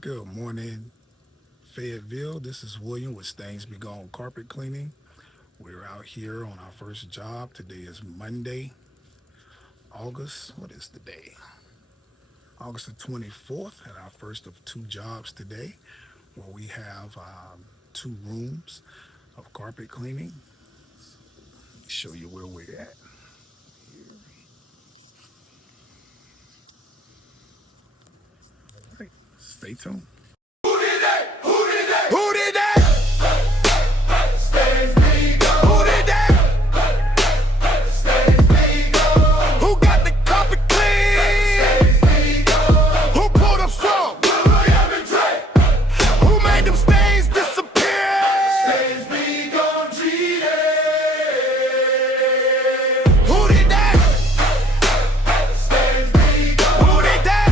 Good morning, Fayetteville. This is William with Stains Be Gone Carpet Cleaning. We're out here on our first job. Today is Monday, what is the day? August the 24th, and our first of two jobs today, where we have two rooms of carpet cleaning. Let me show you where we're at. All right, stay tuned. Who did that? Who did that? Who did that? Stains be gone. Who did that? Stains be gone. Who got the carpet clean? Stains be gone. Who pulled up strong? William and Drake. Who made them stains disappear? Stains be gone. Cheated. Who did that? Stains be gone. Who did that?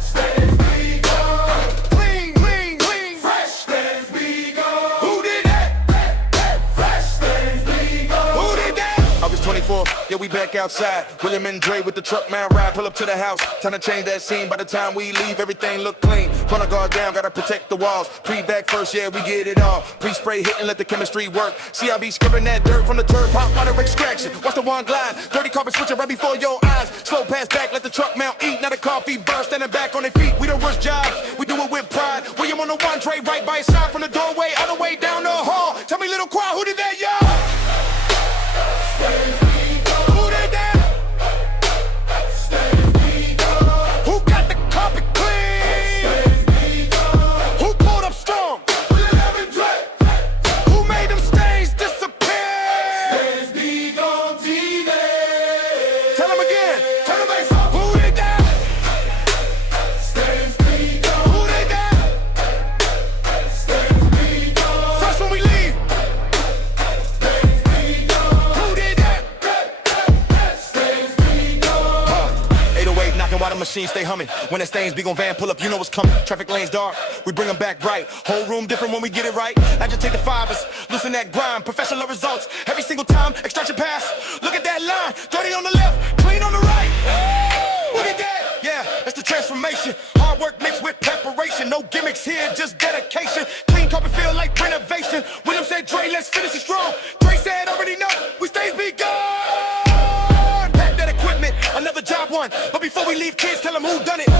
Stains be gone. Clean, clean, clean. Fresh. Stains be gone. Who did that? Fresh. Stains be gone. Who did that? August 24th, yeah, we back outside. William and Dre with the truck man ride. Pull up to the house, time to change that scene. By the time we leave, everything look clean. Front of guard down, gotta protect the walls. Pre-vac first, yeah, we get it all. Pre-spray hit and let the chemistry work. See, I be scrubbing that dirt from the turf, hot water extraction. Watch the one glide, dirty carpet switching right before your eyes. Slow pass back, let the truck mount eat. Now the coffee burn, standing back on their feet. We don't rush jobs, we do it with pride. William on the one, Dre right by his side from the doorway all the way down the hall. Tell me, little choir, who did that, y'all? Who did that? Stains be gone. Who got the carpet clean? Stains be gone. Who pulled up strong? William and Drake. Who made them stains disappear? Stains be gone. Cheated. Tell them again. Turn the bass up. Who did that? Stains be gone. Who did that? Stains be gone. First when we leave. Stains be gone. Who did that? Stains be gone. 808 knocking while the machine stay humming. When the stains be gon' van pull up, you know what's coming. Traffic lanes dark, we bring them back bright. Whole room different when we get it right. Agitate the fibers, loosen that grime. Professional results every single time. Extraction pass. Look at that line. Dirty on the left, clean on the right. Look at that. Yeah, that's the transformation. Hard work mixed with preparation. No gimmicks here, just dedication. Clean carpet feel like renovation. William said, Dre, let's finish it strong. Dre said, already know, we stays be gone. Pack that equipment, another job one. But before we leave, kids, tell them who done it. Who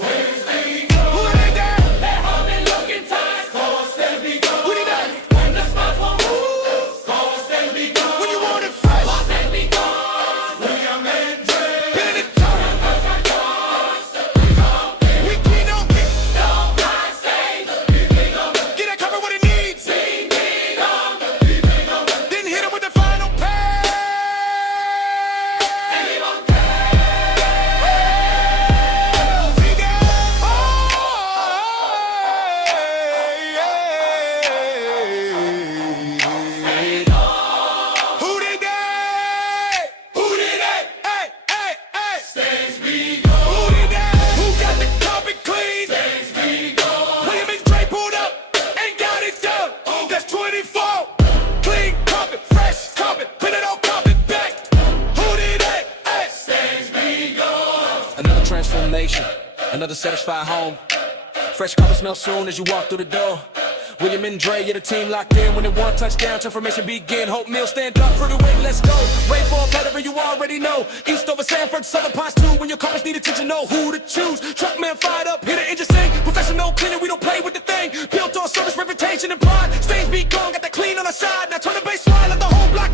did that? That hoe been looking tight. Call stains be gone. Who did that? When the spots won't move. Call stains be gone. When you want it fresh. Call stains be gone. William and Dre. Pin it down. We clean on it. Don't mind stains. You think I'm Get that cover what it needs. ding ding dong. You think I'm Then hit it with the final pass. and leave 'em We got Who did that? Who did that? Hey, hey, hey. Stains be gone. Who did that? Who got the carpet clean? Stains be gone. William and Dre pulled up and got it done. That's 24. Clean carpet, fresh carpet, put it on carpet back. Who did that? Hey. Stains be gone. Another transformation, another satisfied home. Fresh carpet smell soon as you walk through the door. William and Dre, yeah, the team locked in. When it one touchdown, transformation begin. Hope Mill, stand up for the win, let's go. Raeford, Fayetteville, you already know. Eastover, Sanford, Southern Ponce too. When your carpets need attention, know who to choose. Truck man fired up, hit the engine sing. Professional cleaning, we don't play with the thing. Built on service, reputation, and pride. Stains be gone, got that clean on the side. Now turn the bass line, let the whole block